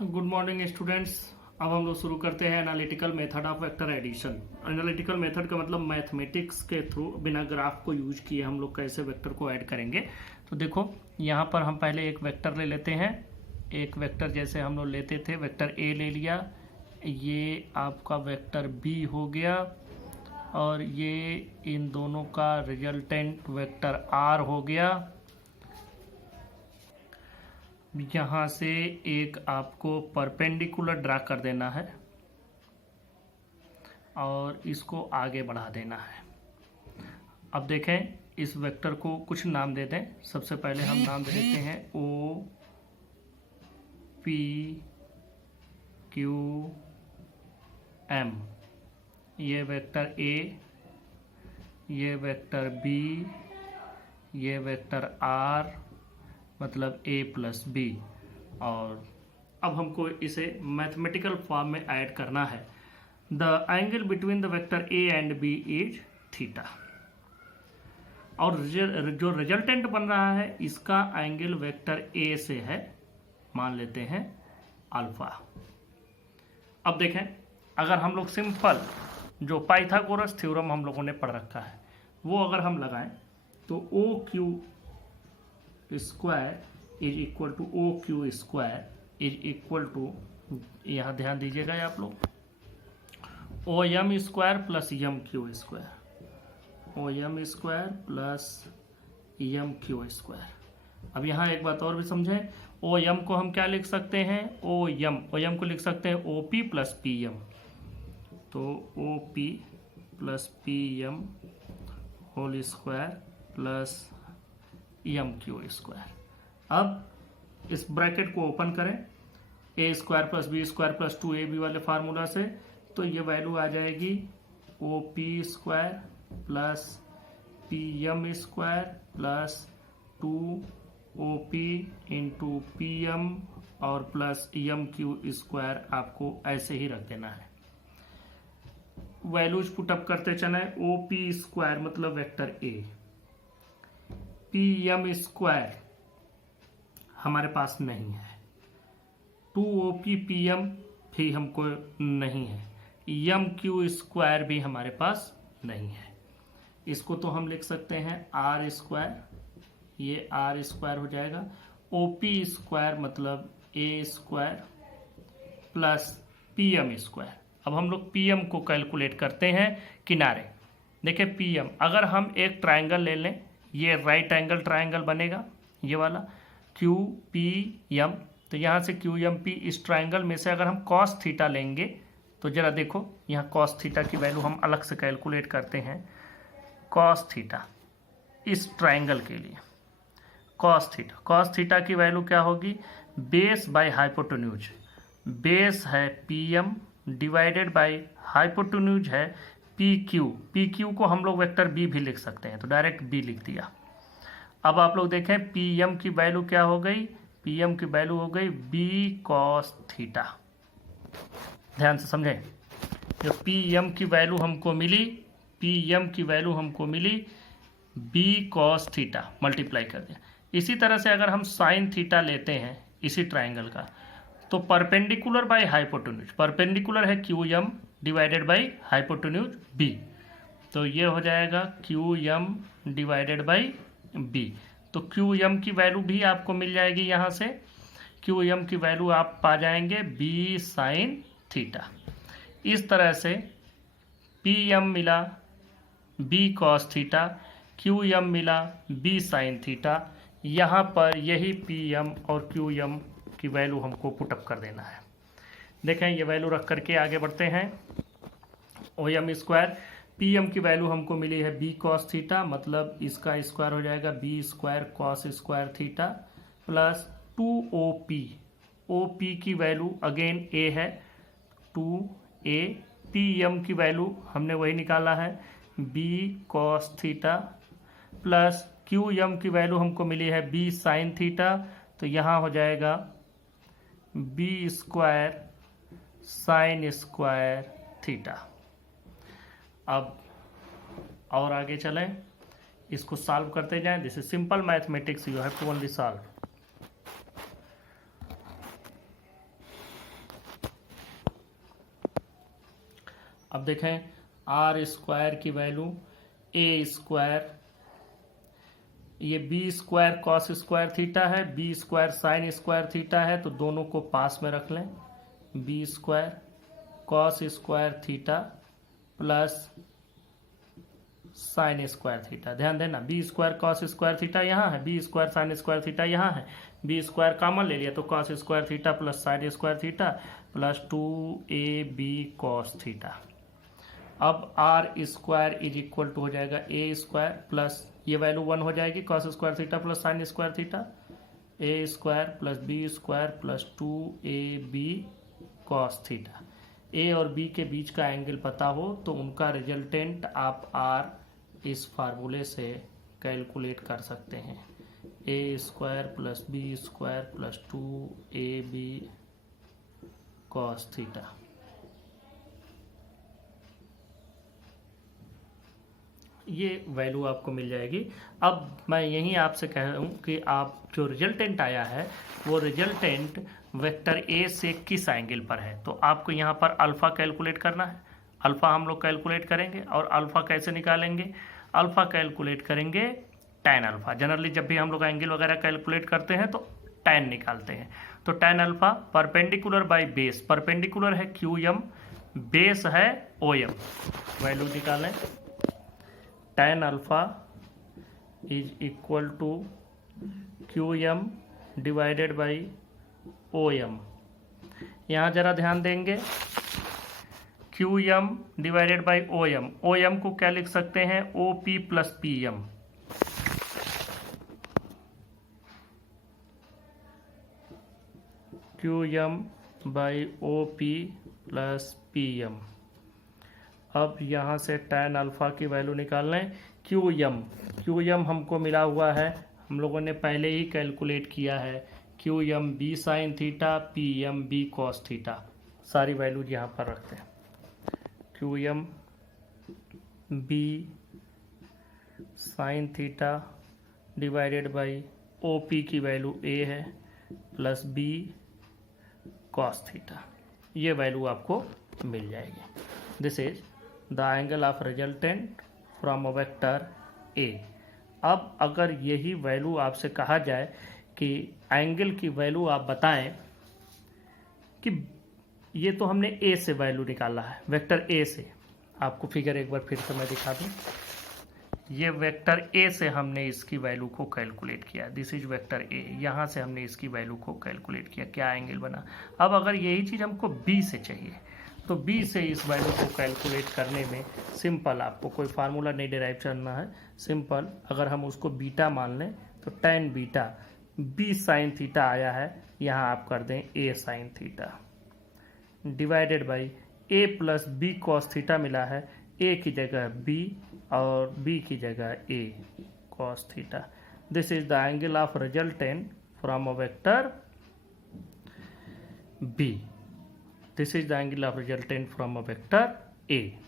Good morning students. अब हम लोग शुरू करते हैं analytical method of vector addition. Analytical method का मतलब मैथमेटिक्स के थ्रू बिना ग्राफ को यूज किए हम लोग कैसे वेक्टर को ऐड करेंगे। तो देखो यहाँ पर हम पहले एक वेक्टर ले लेते हैं। एक वेक्टर जैसे हम लोग लेते थे, वेक्टर ए ले लिया, ये आपका वेक्टर बी हो गया और ये इन दोनों का रिजल्टेंट वेक्टर आर हो गया। यहाँ से एक आपको परपेंडिकुलर ड्रा कर देना है और इसको आगे बढ़ा देना है। अब देखें, इस वेक्टर को कुछ नाम दे दें। सबसे पहले हम नाम दे देते हैं ओ पी क्यू एम। ये वेक्टर ए, ये वेक्टर बी, ये वेक्टर आर मतलब a प्लस बी। और अब हमको इसे मैथमेटिकल फॉर्म में ऐड करना है। The angle between the vector a and b is theta. और जो रिजल्टेंट बन रहा है इसका एंगल वेक्टर a से है, मान लेते हैं अल्फा। अब देखें, अगर हम लोग सिंपल जो पाइथागोरस थ्योरम हम लोगों ने पढ़ रखा है वो अगर हम लगाएं तो O Q square is equal to O Q square is equal to, यहाँ ध्यान दीजिएगा आप लोग, O M square plus M Q square, O M square plus M Q square. अब यहाँ एक बात और भी समझें, ओ एम को हम क्या लिख सकते हैं, ओ एम को लिख सकते हैं O P plus P M. तो O P plus P M whole square plus M Q square. अब इस ब्रैकेट को ओपन करें, A square plus B square plus 2ab वाले फार्मूला से, तो ये वैल्यू आ जाएगी O P square plus P M square plus 2op into P M और प्लस एम क्यू स्क्वायर। आपको ऐसे ही रख देना है, वैल्यूज पुटअप करते चले। ओ पी स्क्वायर मतलब vector A, P M square हमारे पास नहीं है, 2op पी एम भी हमको नहीं है, एम क्यू स्क्वायर भी हमारे पास नहीं है। इसको तो हम लिख सकते हैं आर स्क्वायर, ये आर स्क्वायर हो जाएगा। ओ पी स्क्वायर मतलब A square plus P M square. अब हम लोग पी एम को कैलकुलेट करते हैं किनारे। देखिए पी एम, अगर हम एक ट्राइंगल ले लें, ये राइट एंगल ट्राइंगल बनेगा ये वाला क्यू पी एम। तो यहाँ से क्यू एम पी, इस ट्राइंगल में से अगर हम कॉस थीटा लेंगे तो जरा देखो, यहाँ कॉस थीटा की वैल्यू हम अलग से कैलकुलेट करते हैं। कॉस थीटा इस ट्राइंगल के लिए कॉस थीटा की वैल्यू क्या होगी, बेस बाय हाइपोटेन्यूज। बेस है P M divided by hypotenuse है पी क्यू को हम लोग वेक्टर बी भी लिख सकते हैं, तो डायरेक्ट बी लिख दिया। अब आप लोग देखें पी एम की वैल्यू क्या हो गई, पी एम की वैल्यू हो गई बी कॉस थीटा। ध्यान से समझें, जो पी एम की वैल्यू हमको मिली, पी एम की वैल्यू हमको मिली बी कॉस थीटा, मल्टीप्लाई कर दिया। इसी तरह से अगर हम साइन थीटा लेते हैं इसी ट्राइंगल का, तो परपेंडिकुलर बाय हाइपोटेन्यूज, परपेंडिकुलर है Q M divided by hypotenuse B, तो ये हो जाएगा Q M divided by B. तो क्यू एम की वैल्यू भी आपको मिल जाएगी, यहाँ से क्यू एम की वैल्यू आप पा जाएंगे बी साइन थीटा। इस तरह से पी एम मिला B cos theta, Q M मिला बी साइन थीटा। यहाँ पर यही पी एम और क्यू एम की वैल्यू हमको पुटअप कर देना है। देखें, ये वैल्यू रख करके आगे बढ़ते हैं। O M square, P M की वैल्यू हमको मिली है बी कॉस थीटा, मतलब इसका स्क्वायर हो जाएगा B square cos square theta plus 2op। O P की वैल्यू अगेन ए है 2a, पी एम की वैल्यू हमने वही निकाला है B cos theta plus Q M की वैल्यू हमको मिली है बी साइन थीटा, तो यहाँ हो जाएगा B square sine square theta. अब और आगे चलें, इसको सॉल्व करते जाएं। This is simple mathematics, you have to only solve. अब देखें आर स्क्वायर की वैल्यू ए स्क्वायर, ये B square cos square theta है, B square sine square theta है, तो दोनों को पास में रख लें। B square cos square theta plus sine square theta. ध्यान देना B square cos square theta यहाँ है, B square sine square theta यहाँ है, बी स्क्वायर कॉमन ले लिया तो cos square theta plus sine square theta plus 2ab cos theta. अब R square is equal to हो जाएगा ए स्क्वायर प्लस ये वैल्यू 1 हो जाएगी cos square theta plus sine square theta, A square plus B square plus 2ab cos theta. A और B के बीच का angle पता हो तो उनका रिजल्टेंट आप आर इस फार्मूले से कैलकुलेट कर सकते हैं। A square plus B square plus 2ab cos theta. ये वैल्यू आपको मिल जाएगी। अब मैं यही आपसे कह रहा हूँ कि आप जो रिजल्टेंट आया है वो रिजल्टेंट वेक्टर ए से किस एंगल पर है, तो आपको यहाँ पर अल्फ़ा कैलकुलेट करना है। अल्फ़ा हम लोग कैलकुलेट करेंगे और अल्फ़ा कैसे निकालेंगे, अल्फ़ा कैलकुलेट करेंगे tan अल्फ़ा। जनरली जब भी हम लोग एंगल वगैरह कैलकुलेट करते हैं तो tan निकालते हैं, तो tan alpha perpendicular by base, perpendicular है QM, बेस है OM। वैल्यू निकालें, tan alpha is equal to QM divided by OM। यहाँ जरा ध्यान देंगे, QM divided by OM, OM को क्या लिख सकते हैं OP plus PM। QM by OP plus PM। अब यहाँ से tan अल्फ़ा की वैल्यू निकाल लें। QM हमको मिला हुआ है, हम लोगों ने पहले ही कैलकुलेट किया है, QM B sine theta PM B cos theta. सारी वैल्यू यहाँ पर रखते हैं। QM B sign theta divided by OP की वैल्यू A है प्लस B कॉस थीटा। ये वैल्यू आपको मिल जाएगी। This is the angle of resultant from a vector ए। अब अगर यही वैल्यू आपसे कहा जाए कि एंगल की वैल्यू आप बताएं कि ये तो हमने ए से वैल्यू निकाला है, वेक्टर ए से। आपको फिगर एक बार फिर से मैं दिखा दूं, ये वेक्टर ए से हमने इसकी वैल्यू को कैलकुलेट किया, दिस इज वेक्टर ए। यहाँ से हमने इसकी वैल्यू को कैलकुलेट किया, क्या एंगल बना। अब अगर यही चीज़ हमको बी से चाहिए तो बी से इस वैल्यू को कैलकुलेट करने में सिंपल, आपको कोई फार्मूला नहीं डिराइव करना है, सिंपल अगर हम उसको बीटा मान लें तो tan beta B sine theta आया है, यहाँ आप कर दें A sine theta divided by A plus B cos theta मिला है, ए की जगह बी और बी की जगह A cos theta. This is the angle of resultant from a vector B. This is the angle of resultant from a vector A.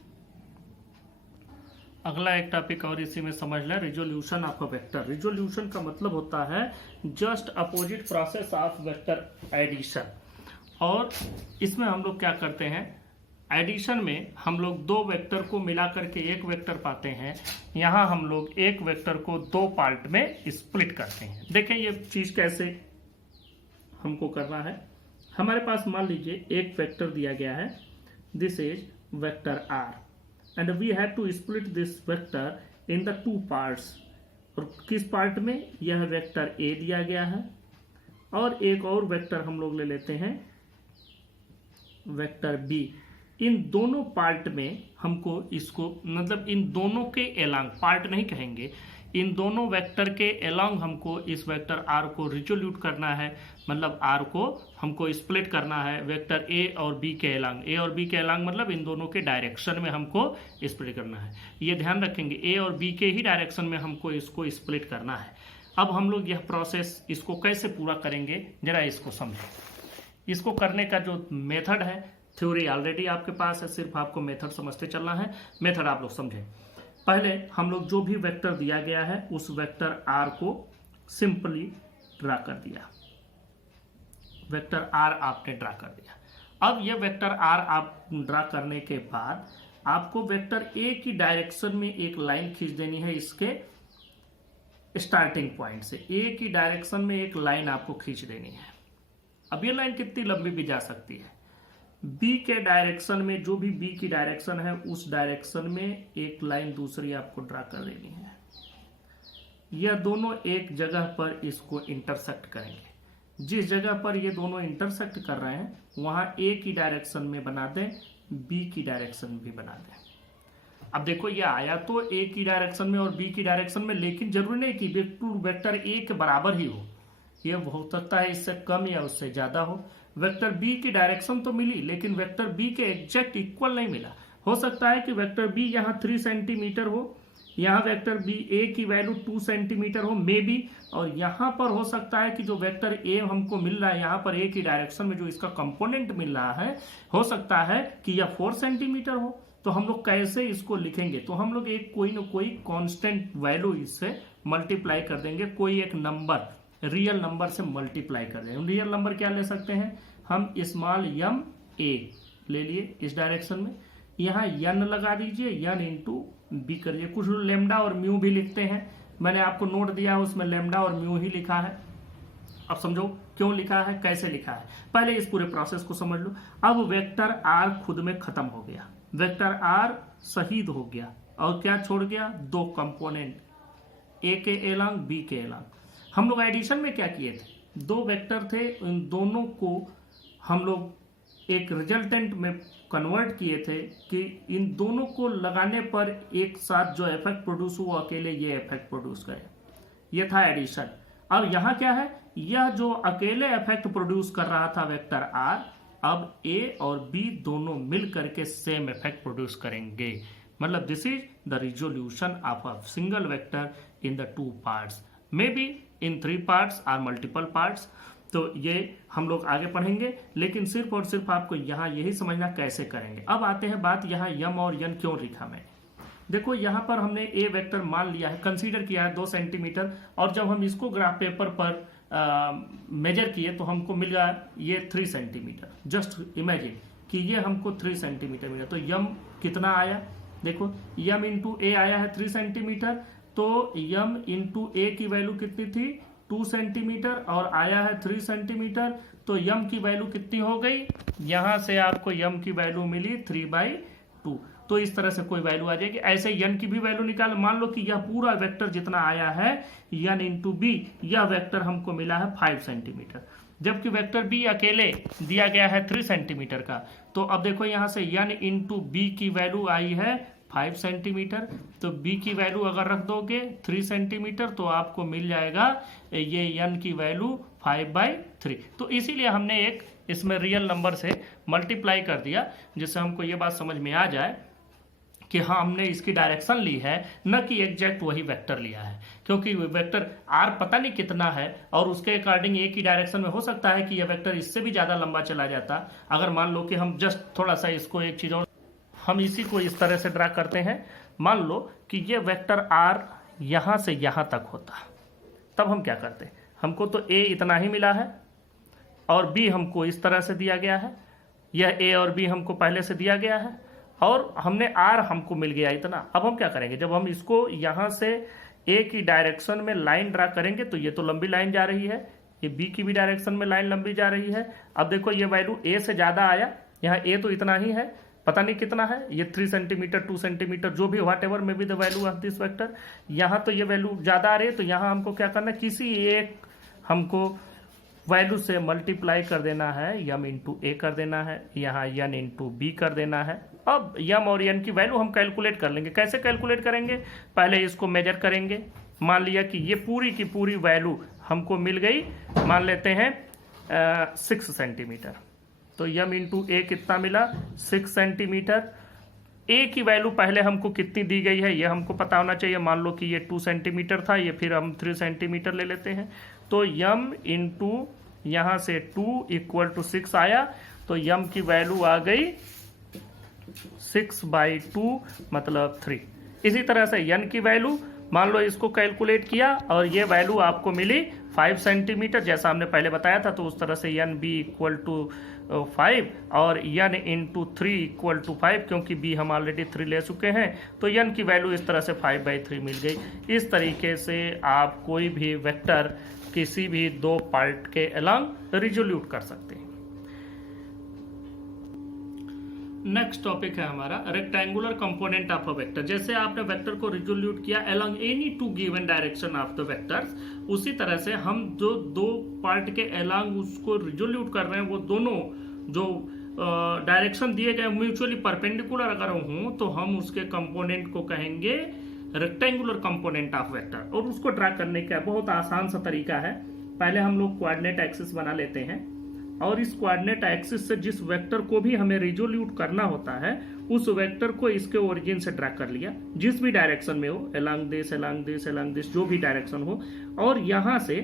अगला एक topic और इसी में समझ लें, resolution of a vector. Resolution का मतलब होता है just opposite process of vector addition. और इसमें हम लोग क्या करते हैं, एडिशन में हम लोग दो वेक्टर को मिला करके एक वेक्टर पाते हैं। यहाँ हम लोग एक वेक्टर को दो पार्ट में स्प्लिट करते हैं। देखें ये चीज कैसे हमको करना है। हमारे पास मान लीजिए एक वेक्टर दिया गया है, this is vector R and we have to split this vector in the two parts. और किस पार्ट में, यह वेक्टर ए दिया गया है और एक और वेक्टर हम लोग ले लेते हैं वेक्टर बी। इन दोनों पार्ट में हमको इसको, मतलब इन दोनों के एलॉन्ग, पार्ट नहीं कहेंगे, इन दोनों वेक्टर के एलॉन्ग हमको इस वेक्टर आर को रिजोल्यूट करना है, मतलब आर को हमको स्प्लिट करना है वेक्टर ए और बी के एलॉन्ग। ए और बी के एलॉन्ग मतलब इन दोनों के डायरेक्शन में हमको स्प्लिट करना है। ये ध्यान रखेंगे, ए और बी के ही डायरेक्शन में हमको इसको स्प्लिट करना है। अब हम लोग यह प्रोसेस इसको कैसे पूरा करेंगे, जरा इसको समझें। इसको करने का जो मेथड है, थ्योरी ऑलरेडी आपके पास है, सिर्फ आपको मेथड समझते चलना है। मेथड आप लोग समझें। पहले हम लोग जो भी वेक्टर दिया गया है उस वेक्टर आर को सिंपली ड्रा कर दिया, वेक्टर आर आपने ड्रा कर दिया। अब ये वेक्टर आर आप ड्रा करने के बाद आपको वेक्टर ए की डायरेक्शन में एक लाइन खींच देनी है। इसके स्टार्टिंग पॉइंट से ए की डायरेक्शन में एक लाइन आपको खींच देनी है। अब ये लाइन कितनी लंबी भी जा सकती है, बी के डायरेक्शन में, जो भी बी की डायरेक्शन है उस डायरेक्शन में एक लाइन दूसरी आपको ड्रा कर देनी है। यह दोनों एक जगह पर इसको इंटरसेक्ट करेंगे। जिस जगह पर ये दोनों इंटरसेक्ट कर रहे हैं वहां ए की डायरेक्शन में बना दें, बी की डायरेक्शन में भी बना दें। अब देखो ये आया तो ए की डायरेक्शन में और बी की डायरेक्शन में, लेकिन जरूरी नहीं कि वेक्टर ए के बराबर ही हो। ये हो सकता है इससे कम या उससे ज्यादा हो। वेक्टर बी की डायरेक्शन तो मिली लेकिन वेक्टर बी के एग्जैक्ट इक्वल नहीं मिला। हो सकता है कि वेक्टर बी यहाँ 3 सेंटीमीटर हो, यहाँ वेक्टर बी ए की वैल्यू 2 सेंटीमीटर हो मे बी, और यहाँ पर हो सकता है कि जो वेक्टर ए हमको मिल रहा है यहाँ पर ए की डायरेक्शन में जो इसका कंपोनेंट मिल रहा है, हो सकता है कि यह 4 सेंटीमीटर हो। तो हम लोग कैसे इसको लिखेंगे, तो हम लोग एक कोई ना कोई कांस्टेंट वैल्यू इससे मल्टीप्लाई कर देंगे, कोई एक नंबर रियल नंबर से मल्टीप्लाई कर देंगे। रियल नंबर क्या ले सकते हैं हम, स्मॉल यम ए ले लिए इस डायरेक्शन में, यहाँ यन लगा दीजिए, यन इंटू बी करिए। कुछ लोग लेमडा और म्यू भी लिखते हैं, मैंने आपको नोट दिया है उसमें लेमडा और म्यू ही लिखा है। अब समझो क्यों लिखा है, कैसे लिखा है, पहले इस पूरे प्रोसेस को समझ लो। अब वेक्टर आर खुद में खत्म हो गया, वेक्टर आर शहीद हो गया और क्या छोड़ गया, 2 कंपोनेंट, ए के एलॉन्ग बी के एलॉन्ग। हम लोग एडिशन में क्या किए थे, 2 वेक्टर थे, इन दोनों को हम लोग एक रिजल्टेंट में कन्वर्ट किए थे कि इन दोनों को लगाने पर एक साथ जो इफेक्ट प्रोड्यूस हुआ अकेले ये इफेक्ट प्रोड्यूस करे, ये था एडिशन। अब यहाँ क्या है, यह जो अकेले इफेक्ट प्रोड्यूस कर रहा था वेक्टर आर, अब ए और बी दोनों मिल करके सेम इफेक्ट प्रोड्यूस करेंगे। मतलब this is the resolution of a single vector in the 2 parts, may be in 3 parts और मल्टीपल पार्ट्स। तो ये हम लोग आगे पढ़ेंगे, लेकिन सिर्फ और सिर्फ आपको यहाँ यही समझना कैसे करेंगे। अब आते हैं बात यहाँ यम और यन क्यों लिखा मैंने। देखो यहाँ पर हमने ए वेक्टर मान लिया है, कंसीडर किया है 2 सेंटीमीटर, और जब हम इसको ग्राफ पेपर पर मेजर किए तो हमको मिल गया ये 3 सेंटीमीटर। जस्ट इमेजिन कि ये हमको 3 सेंटीमीटर मिला, तो यम कितना आया, देखो यम इंटू ए आया है 3 सेंटीमीटर, तो यम इंटू ए की वैल्यू कितनी थी 2 सेंटीमीटर और आया है 3 सेंटीमीटर, तो यम की वैल्यू कितनी हो गई, यहां से आपको यम की वैल्यू मिली 3/2। तो इस तरह से कोई वैल्यू आ जाएगी। ऐसे यन की भी वैल्यू निकाल, मान लो कि यह पूरा वेक्टर जितना आया है यन इंटू बी, यह वेक्टर हमको मिला है 5 सेंटीमीटर, जबकि वेक्टर बी अकेले दिया गया है 3 सेंटीमीटर का। तो अब देखो यहां से यन इंटू बी की वैल्यू आई है 5 सेंटीमीटर, तो बी की वैल्यू अगर रख दोगे 3 सेंटीमीटर तो आपको मिल जाएगा ये यन की वैल्यू 5/3। तो इसीलिए हमने एक इसमें रियल नंबर से मल्टीप्लाई कर दिया, जिससे हमको ये बात समझ में आ जाए कि हाँ हमने इसकी डायरेक्शन ली है, न कि एग्जैक्ट वही वेक्टर लिया है। क्योंकि वेक्टर आर पता नहीं कितना है और उसके अकॉर्डिंग ए की डायरेक्शन में हो सकता है कि यह वेक्टर इससे भी ज्यादा लंबा चला जाता। अगर मान लो कि हम जस्ट थोड़ा सा इसको एक चीज और, हम इसी को इस तरह से ड्रा करते हैं, मान लो कि ये वेक्टर आर यहां से यहां तक होता, तब हम क्या करते, हमको तो ए इतना ही मिला है और बी हमको इस तरह से दिया गया है, यह ए और बी हमको पहले से दिया गया है और हमने आर हमको मिल गया इतना। अब हम क्या करेंगे, जब हम इसको यहां से ए की डायरेक्शन में लाइन ड्रा करेंगे तो ये तो लंबी लाइन जा रही है, ये बी की भी डायरेक्शन में लाइन लंबी जा रही है। अब देखो ये वैल्यू ए से ज्यादा आया, यहाँ ए तो इतना ही है, पता नहीं कितना है, ये 3 सेंटीमीटर 2 सेंटीमीटर जो भी, what ever may be the value of this vector. यहाँ तो ये वैल्यू ज्यादा आ रही है, तो यहाँ हमको क्या करना है, किसी एक हमको वैल्यू से मल्टीप्लाई कर देना है, यम इंटू ए कर देना है, यहाँ यन इंटू बी कर देना है। अब यम और यन की वैल्यू हम कैलकुलेट कर लेंगे। कैसे कैलकुलेट करेंगे, पहले इसको मेजर करेंगे, मान लिया कि ये पूरी की पूरी वैल्यू हमको मिल गई, मान लेते हैं 6 सेंटीमीटर, तो यम इंटू ए कितना मिला 6 सेंटीमीटर। ए की वैल्यू पहले हमको कितनी दी गई है ये हमको पता होना चाहिए, मान लो कि ये 2 सेंटीमीटर था, ये फिर हम 3 सेंटीमीटर ले लेते हैं, तो यम इंटू यहाँ से 2 इक्वल टू 6 आया, तो यम की वैल्यू आ गई 6/2 मतलब 3। इसी तरह से यन की वैल्यू मान लो इसको कैलकुलेट किया और ये वैल्यू आपको मिली 5 सेंटीमीटर, जैसा हमने पहले बताया था, तो उस तरह से यन बी इक्वल टू 5 और n इंटू 3 इक्वल टू 5, क्योंकि b हम ऑलरेडी 3 ले चुके हैं, तो n की वैल्यू इस तरह से 5/3 मिल गई। इस तरीके से आप कोई भी वेक्टर किसी भी दो पार्ट के अलोंग रिजोल्यूट कर सकते हैं। नेक्स्ट टॉपिक है हमारा rectangular component of a vector. जैसे आपने वेक्टर को रिजोल्यूट किया along any two given direction of the vectors, उसी तरह से हम जो दो पार्ट के अलोंग उसको रिजोल्यूट कर रहे हैं, वो दोनों जो डायरेक्शन दिए गए म्यूचुअली परपेंडिकुलर अगर हों तो हम उसके कंपोनेंट को कहेंगे रेक्टेंगुलर कंपोनेंट ऑफ वेक्टर। और उसको ड्रा करने का बहुत आसान सा तरीका है। पहले हम लोग कोऑर्डिनेट एक्सिस बना लेते हैं और इस कोऑर्डिनेट एक्सिस से जिस वेक्टर को भी हमें रिजोल्यूट करना होता है उस वेक्टर को इसके ओरिजिन से ड्रा कर लिया, जिस भी डायरेक्शन में हो, along this along this along this, जो भी डायरेक्शन हो। और यहां से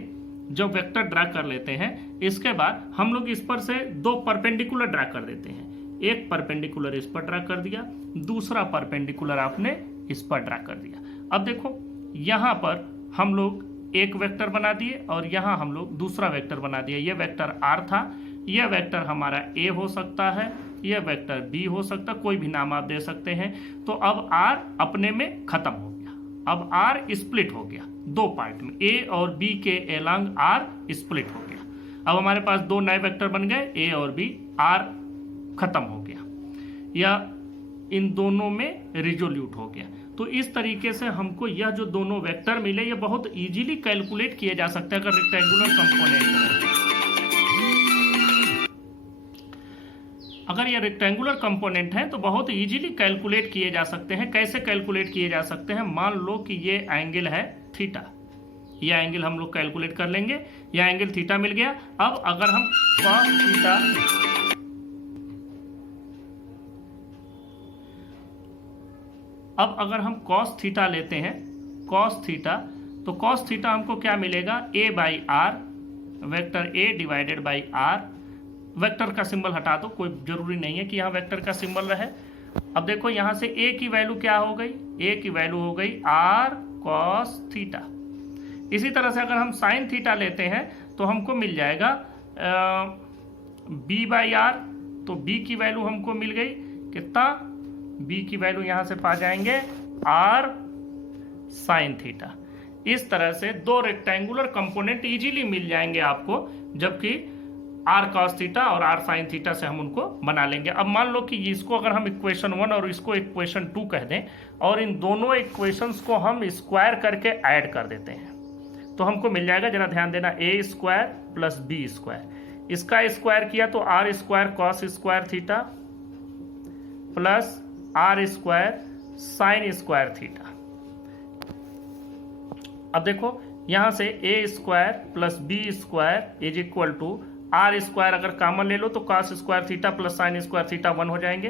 जब वेक्टर ड्रा कर लेते हैं, इसके बाद हम लोग इस पर से दो परपेंडिकुलर ड्रा कर देते हैं। एक परपेंडिकुलर इस पर ड्रा कर दिया, दूसरा परपेंडिकुलर आपने इस पर ड्रा कर दिया। अब देखो यहां पर हम लोग एक वेक्टर बना दिए और यहां हम लोग दूसरा वेक्टर बना दिया। ये वेक्टर r था, यह वेक्टर हमारा a हो सकता है, यह वेक्टर b हो सकता है, कोई भी नाम आप दे सकते हैं। तो अब r अपने में खत्म हो गया, अब r स्प्लिट हो गया दो पार्ट में, a और b के अलोंग r स्प्लिट हो गया। अब हमारे पास दो नए वेक्टर बन गए a और b, r खत्म हो गया या इन दोनों में रिजोल्यूट हो गया। तो इस तरीके से हमको यह जो दोनों वेक्टर मिले ये बहुत इजीली कैलकुलेट किए जा सकते हैं अगर रेक्टेंगुलर कंपोनेंट हो। अगर ये रेक्टेंगुलर कंपोनेंट है तो बहुत इजीली कैलकुलेट किए जा सकते हैं। कैसे कैलकुलेट किए जा सकते हैं? मान लो कि ये एंगल है थीटा, ये एंगल हम लोग कैलकुलेट कर लेंगे। यह एंगल थीटा मिल गया। अब अगर हम cos थीटा cos थीटा लेते हैं, cos थीटा, तो cos थीटा हमको क्या मिलेगा? a/r, vector a divided by r। Vector का सिंबल हटा दो, कोई जरूरी नहीं है कि यहाँ वेक्टर का सिंबल रहे। अब देखो यहाँ से a की वैल्यू क्या हो गई? a की वैल्यू हो गई r cos थीटा। इसी तरह से अगर हम sin थीटा लेते हैं तो हमको मिल जाएगा b/r, तो b की वैल्यू हमको मिल गई कितना? b की वैल्यू यहाँ से पा जाएंगे r sin थीटा। इस तरह से दो रेक्टेंगुलर कंपोनेंट इजीली मिल जाएंगे आपको, जबकि r cos थीटा और r sin थीटा से हम उनको बना लेंगे। अब मान लो कि इसको अगर हम इक्वेशन 1 और इसको इक्वेशन 2 कह दें और इन दोनों इक्वेशंस को हम स्क्वायर करके ऐड कर देते हैं तो हमको मिल जाएगा, जरा ध्यान देना, a square plus b square. इसका स्क्वायर किया तो r square cos square theta plus r square sine square theta. अब देखो यहां से a square plus b square is equal to r square, अगर कॉमन ले लो तो cos square theta plus sine square theta 1 हो जाएंगे।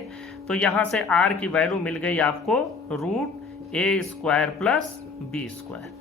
तो यहां से r की वैल्यू मिल गई आपको root a square plus b square.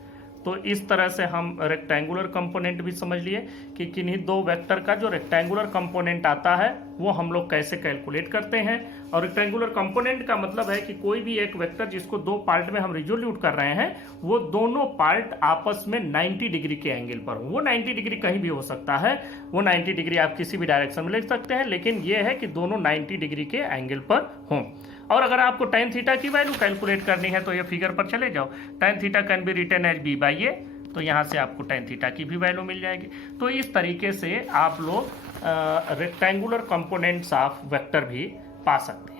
तो इस तरह से हम रेक्टेंगुलर कंपोनेंट भी समझ लिए कि किन्हीं दो वेक्टर का जो रेक्टेंगुलर कंपोनेंट आता है वो हम लोग कैसे कैलकुलेट करते हैं। और रेक्टेंगुलर कंपोनेंट का मतलब है कि कोई भी एक वेक्टर जिसको दो पार्ट में हम रिजोल्यूट कर रहे हैं वो दोनों पार्ट आपस में 90 डिग्री के एंगल पर हो। वो 90 डिग्री कहीं भी हो सकता है, वो 90 डिग्री आप किसी भी डायरेक्शन में लिख सकते हैं, लेकिन ये है कि दोनों 90 डिग्री के एंगल पर हों। और अगर आपको tan थीटा की वैल्यू कैलकुलेट करनी है तो ये फिगर पर चले जाओ, tan theta can be written as b/a, तो यहाँ से आपको tan थीटा की भी वैल्यू मिल जाएगी। तो इस तरीके से आप लोग रेक्टेंगुलर कंपोनेंट्स ऑफ वेक्टर भी पा सकते हैं।